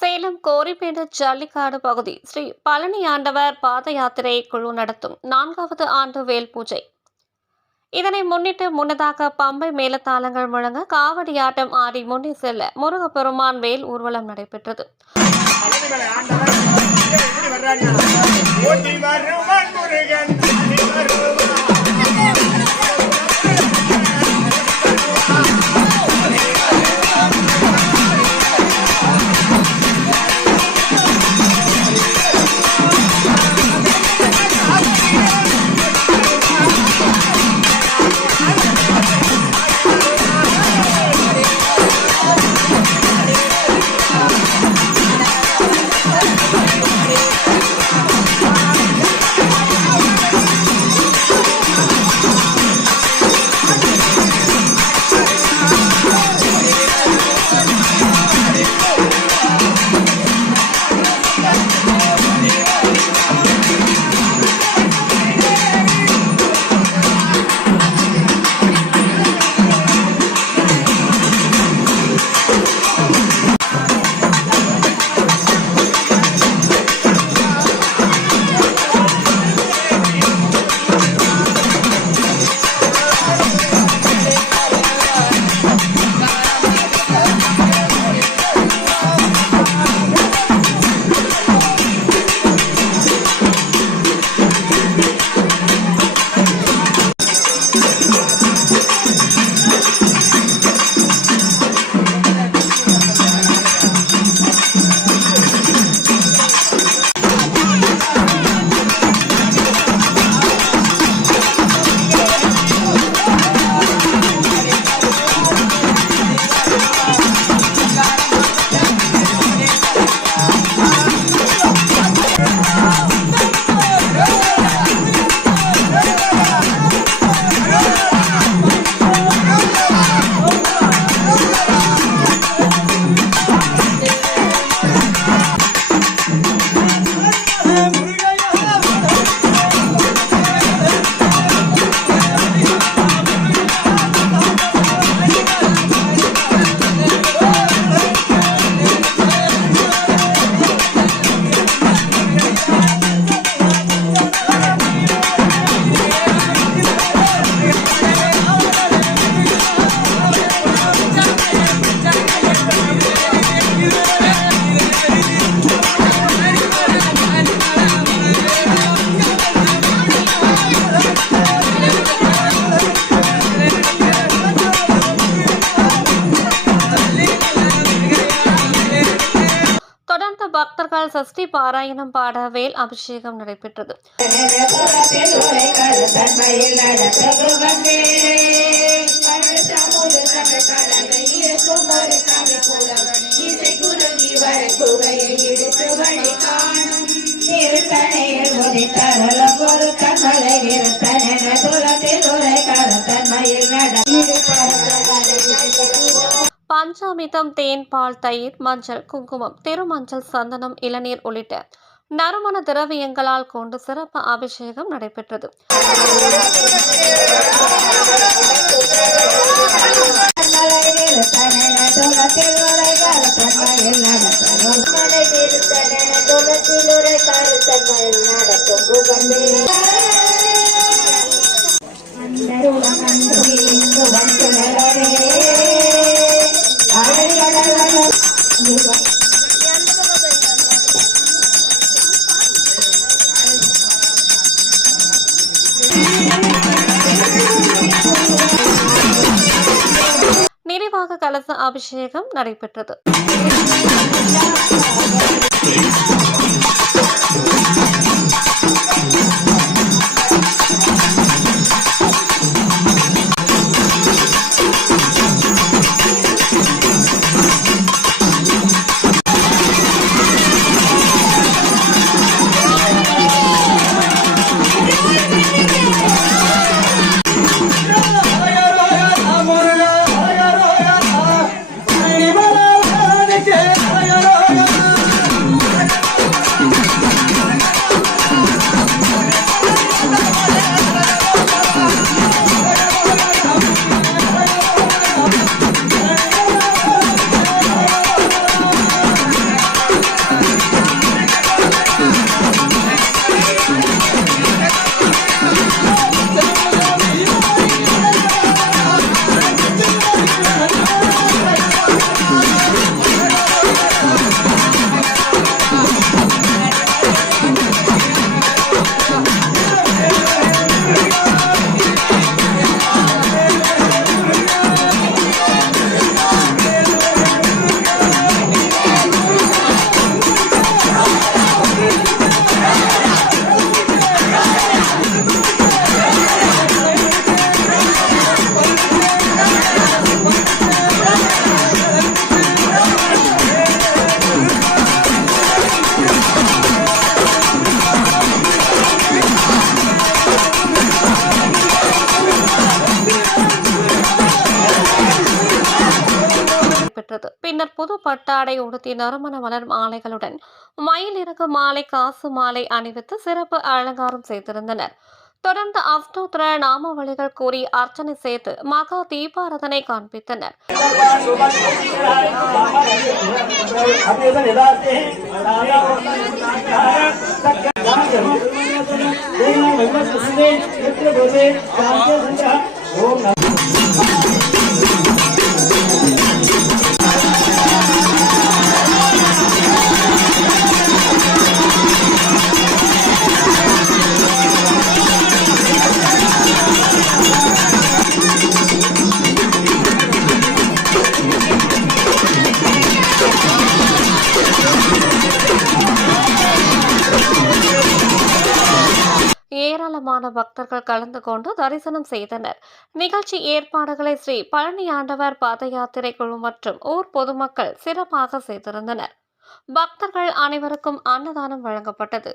சேலம் கோரிப்பேடு ஜல்லிக்காடு பகுதி ஸ்ரீ பழனி ஆண்டவர் பாத யாத்திரை குழு நடத்தும் 4வது ஆண்டு வேல் பூஜை. இதனை முன்னிட்டு முன்னதாக பம்பை மேளதாளங்கள் முழங்க காவடியாட்டம் ஆடி முன்னே செல்ல முருகப்பெருமான் வேல் ஊர்வலம் நடைபெற்றது. பக்தர்கள் சஷ்டி பாராயணம் பாட வேல் அபிஷேகம் நடைபெற்றது. பஞ்சாமிர்தம், தேன், பால், தயிர், மஞ்சள், குங்குமம், திருமஞ்சள், சந்தனம், இளநீர் உள்ளிட்ட நறுமண திரவியங்களால் கொண்டு சிறப்பு அபிஷேகம் நடைபெற்றது. நிறைவாக கலச அபிஷேகம் நடைபெற்றது. நடைபெற்றது. பின்னர் புது பட்டாடை உடுத்தி நறுமண மலர் மாலைகளுடன் மயில் இறகு மாலை, காசு மாலை அணிவித்து சிறப்பு அலங்காரம் செய்திருந்தனர். தொடர்ந்து அஷ்டோத்திர நாமாவளிகள் கூறி அர்ச்சனை செய்து மகா தீபாராதனை காண்பித்தனர். ஏராளமான பக்தர்கள் கலந்து கொண்டு தரிசனம் செய்தனர். நிகழ்ச்சி ஏற்பாடுகளை ஸ்ரீ பழனி ஆண்டவர் பாத யாத்திரை குழு மற்றும் ஊர் பொதுமக்கள் சிறப்பாக செய்திருந்தனர். பக்தர்கள் அனைவருக்கும் அன்னதானம் வழங்கப்பட்டது.